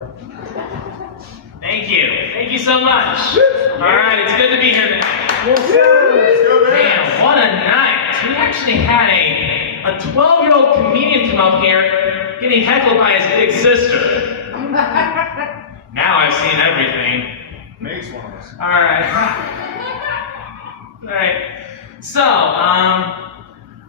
Thank you. Thank you so much. Alright, it's good to be here tonight. Yes, sir. Man, what a night. We actually had a 12-year-old comedian come up here getting heckled by his big sister. Now I've seen everything. Makes one of us. Alright. Alright. So,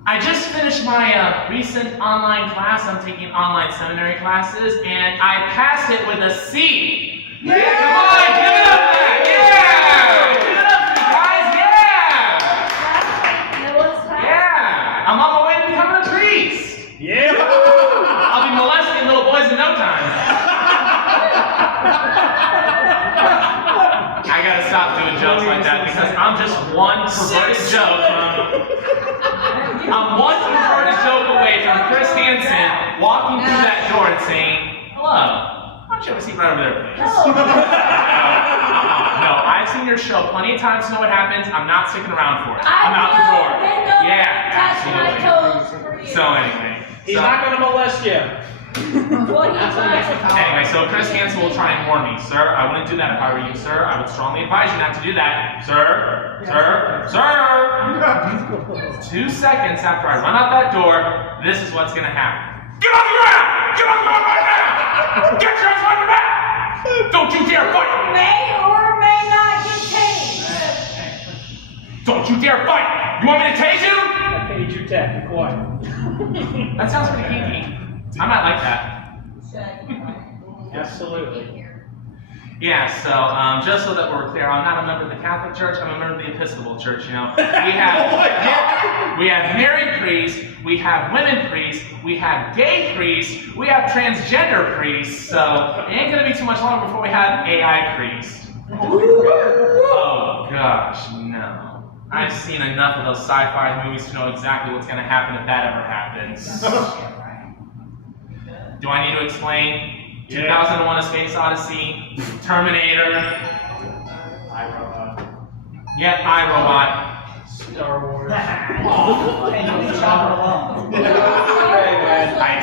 I just finished my recent online class. I'm taking online seminary classes, and I passed it with a C. Yeah! Come on, give it up for that! Yeah! Give it up for you guys! Yeah! Yeah! I'm on my way to becoming a priest. Yeah! I'll be molesting little boys in no time. I gotta stop doing jokes like that because I'm just one perverted joke I'm one perverted joke away from Chris Hansen walking through that door and saying, "Hello. Why don't you have a seat right over there, please?" No, I've seen your show plenty of times to know what happens. I'm not sticking around for it. I'm out the door. Yeah, absolutely. So anyway. He's not going to molest you. Anyway, so Chris Hansen will try and warn me. Sir, I wouldn't do that if I were you, sir. I would strongly advise you not to do that. Sir, sir, sir. 2 seconds after I run out that door, this is what's going to happen. Get on the ground! Get on the ground right now! Get your ass on your back! Don't you dare fight! May or may not get tased. Don't you dare fight! You want me to tase you? I paid your tab. Be quiet. That sounds pretty kinky. I might like that. Absolutely. Yeah, so just so that we're clear, I'm not a member of the Catholic Church, I'm a member of the Episcopal Church, you know. We have married priests, we have women priests, we have gay priests, we have transgender priests, so it ain't gonna be too much longer before we have AI priests. Oh gosh, no. I've seen enough of those sci-fi movies to know exactly what's gonna happen if that ever happens. Do I need to explain? 2001: A Space Odyssey, Terminator. iRobot. Yep, iRobot. Star Wars. I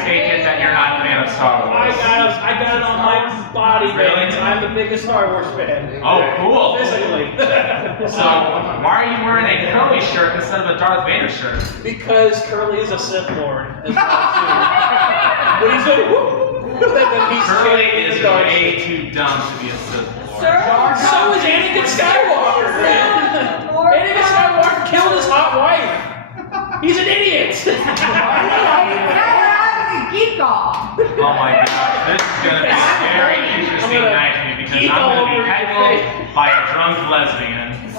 take it that you're not a fan of Star Wars. I got it on my body, Really? man. I'm the biggest Star Wars fan. Oh, cool. Physically. So, why are you wearing a Curly shirt instead of a Darth Vader shirt? Because Curly is a Sith Lord as well, too. When he's going, whoop, then he's Curly chanting is the dark way side. too dumb to be a Sith Lord. So is Anakin Skywalker, man. Anakin Skywalker killed his hot wife. He's an idiot. Oh my gosh, this is going to be a very interesting night for me because I'm going to be heckled by a drunk lesbian. This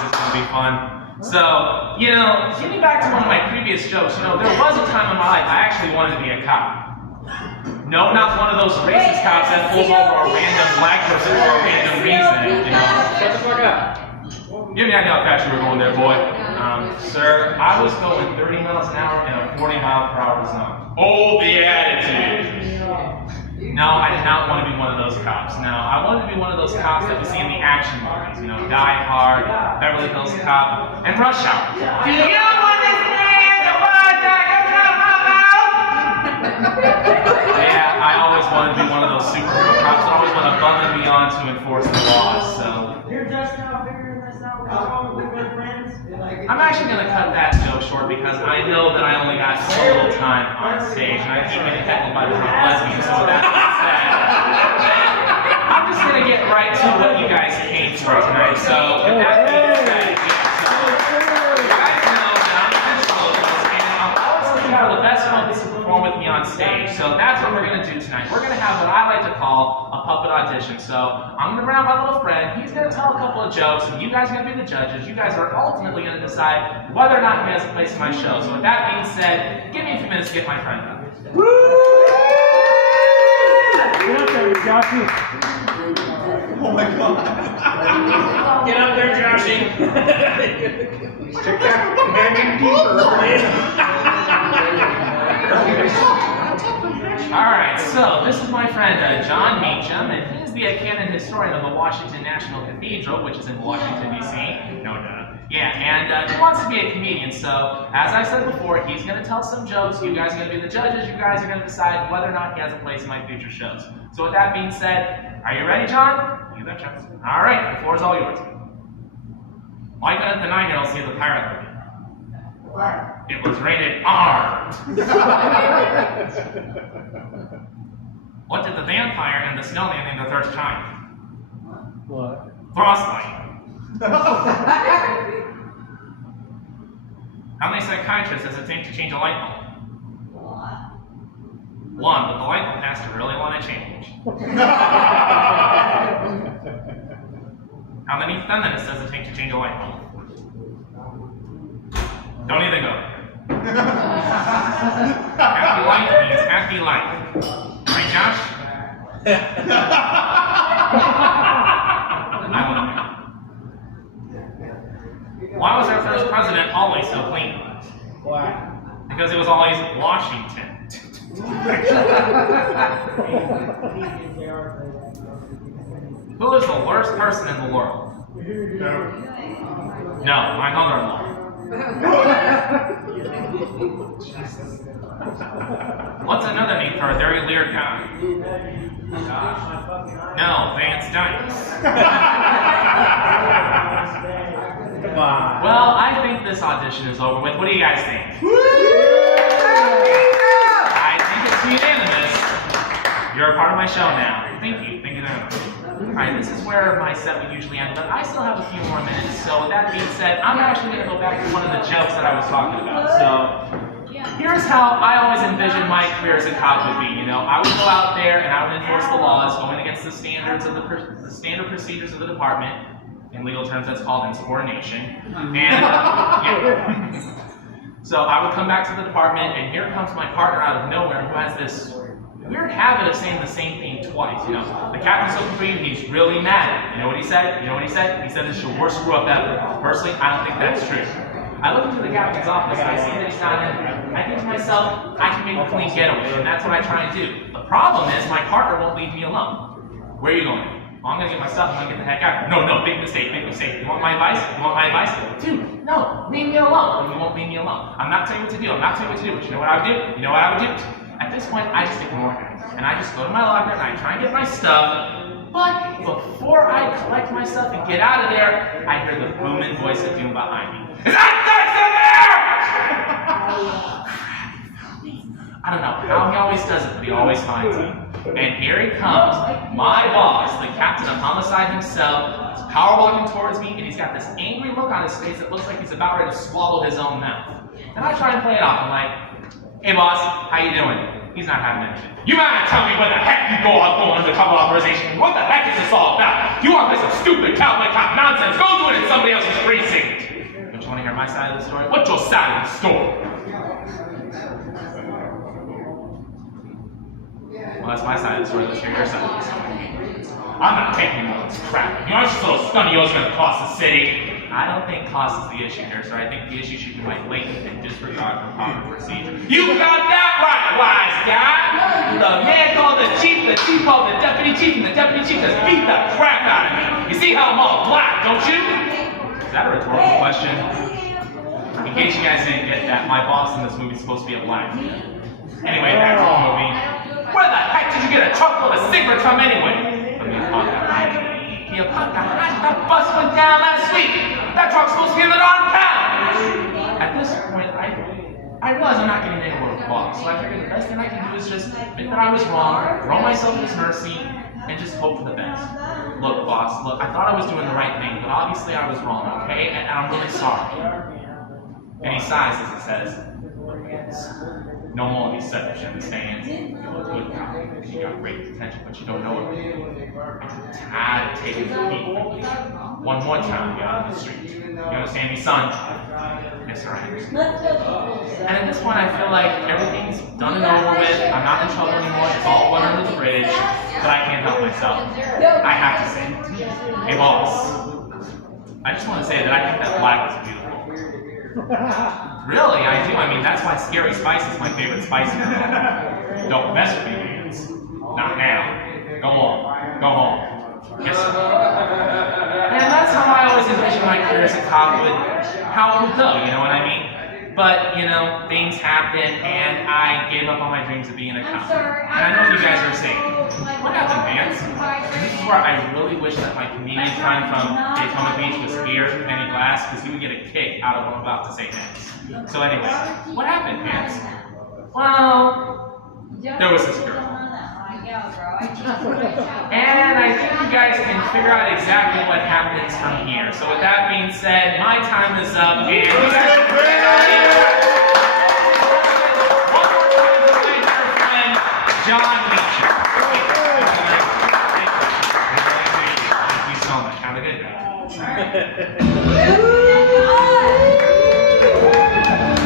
is going to be fun. So, you know, getting back to one of my previous jokes, you know, there was a time in my life I actually wanted to be a cop. No, not one of those racist cops that pulls over a random black person for a random reason, you know. Shut the fuck up. Give me an idea how fast you were going there, boy. Sir, I was going 30 miles an hour in a 40-mile-per-hour zone. Oh, the attitude. No, I did not want to be one of those cops. No, I wanted to be one of those cops that we see in the action movies. You know, Die Hard, Beverly Hills Cop, and Rush Hour. Do you understand the words that come out of my mouth? Yeah, I always wanted to be one of those superhero cops. I always went above and beyond to enforce the laws, so. You're just now figuring this out with good friends? I'm actually going to cut that joke short because I know that I only got so little time on stage, and I keep getting heckled by the drunk lesbian, so with that being said, I'm just going to get right to what you guys came for tonight. So, with that being said, you guys know that I'm a ventriloquist, and I'm always looking for the best puppets to perform with me on stage. So that's what we're going to do tonight. We're going to have what I like to call a puppet audition. So I'm going to bring out my little friend. He's going to tell a couple of jokes, and you guys are going to be the judges. You guys are ultimately going to decide whether or not he has a place in my show. So with that being said, give me a few minutes to get my friend up. Get up there, Joshy. Oh my god. Get up there, Joshy. Stick that companion deeper. Alright, so this is my friend John Meacham, and he is the canon historian of the Washington National Cathedral, which is in Washington, D.C. No, duh. Yeah, and he wants to be a comedian, so as I said before, he's going to tell some jokes. You guys are going to be the judges. You guys are going to decide whether or not he has a place in my future shows. So with that being said, are you ready, John? You betcha. All right, the floor is all yours. Why couldn't the 9-year-old see the pirate movie? It was rated R. What did the vampire and the snowman name their third child? What? Frostbite. How many psychiatrists does it take to change a light bulb? One, but the light bulb has to really want to change. How many feminists does it take to change a light bulb? Don't even go there. Happy life means happy life. Right, Josh? I want to know. Why was our first president always so clean? Why? Because it was always Washington. Who is the worst person in the world? No, my mother-in-law. What's another name for a very weird guy? No, Vance Dykes. Come on. Well, I think this audition is over with. What do you guys think? I think it's unanimous. You're a part of my show now. Thank you. Thank you very much. Alright, this is where my set would usually end, but I still have a few more minutes. So with that being said, I'm actually going to go back to one of the jokes that I was talking about. So here's how I always envisioned my career as a cop would be. You know, I would go out there and I would enforce the laws, going against the standards of the standard procedures of the department. In legal terms, that's called insubordination. And yeah. So I would come back to the department, and here comes my partner out of nowhere who has this weird habit of saying the same thing twice. You know, the captain's looking for you, he's really mad. You know what he said? You know what he said? He said this is your worst screw up ever. Personally, I don't think that's true. I look into the captain's office and I see that he's not in. I think to myself, I can make a clean getaway, and that's what I try and do. The problem is my partner won't leave me alone. Where are you going? Well, I'm gonna get my stuff, I'm gonna get the heck out. No, big mistake, big mistake. You want my advice? You want my advice? Dude, no, leave me alone. You won't leave me alone. I'm not telling you what to do, I'm not telling you what to do, but you know what I would do? You know what I would do? At this point, I just ignore him. And I just go to my locker and I try and get my stuff. But before I collect my stuff and get out of there, I hear the booming voice of doom behind me. Is that Dykes in there? I don't know how he always does it, but he always finds me. And here he comes, my boss, the captain of homicide himself, is power walking towards me, and he's got this angry look on his face that looks like he's about ready to swallow his own mouth. And I try and play it off. I'm like, hey boss, how you doing? He's not having anything. You gotta tell me when the heck you go off going undercover authorization. What the heck is this all about? You want to play some stupid cowboy cop nonsense? Go do it in somebody else's precinct. Don't you want to hear my side of the story? What's your side of the story? Well, that's my side of the story. Let's hear your side of the story. I'm not taking all this crap. You know, this little stunt of yours is going to cost the city. I don't think cost is the issue here, sir. I think the issue should be my blatant and disregard for proper procedure. You got that right, wise guy! The man called the chief called the deputy chief, and the deputy chief just beat the crap out of me. You see how I'm all black, don't you? Is that a rhetorical question? In case you guys didn't get that, my boss in this movie is supposed to be a black man. Anyway, back to the movie. Where the heck did you get a truckload of cigarettes from anyway? Let me talk that. You caught that bus went down last week. That truck's supposed to be in the darn town. At this point, I realize I'm not getting anywhere with boss, so I figured the best thing I can do is just admit that I was wrong, throw myself at his mercy, and just hope for the best. Look, boss, look, I thought I was doing the right thing, but obviously I was wrong, okay? And I'm really sorry. And he sighs as he says, no more deception, Stan. You're a good guy. You got great potential, but you don't know it. I'm tired of taking the beat. One more time, get out of the street. You understand me, son? Yes, sir, I understand. And at this point, I feel like everything's done and over with. I'm not in trouble anymore. It's all water under the bridge. But I can't help myself. I have to say it. Hey, boss. I just want to say that I think that black is beautiful. Really, I do. I mean, that's why Scary Spice is my favorite spice. Don't mess with me, Vance. Not now. Go on. Go home. Yes, sir. And that's how I always envisioned my career as a cop how it would go, you know what I mean? But, you know, things happen, and I gave up on my dreams of being a cop. And I know you guys are saying, what happened, Vance? And this is where I really wish that my comedian friend from Daytona Beach was here in any class, because he would get a kick out of what I'm about to say next. So anyway, what happened, Vance? Well, there was this girl. And I think you guys can figure out exactly what happens from here. So with that being said, my time is up, and you guys can my dear friend, John Meacham. Thank you so much. Have a good night.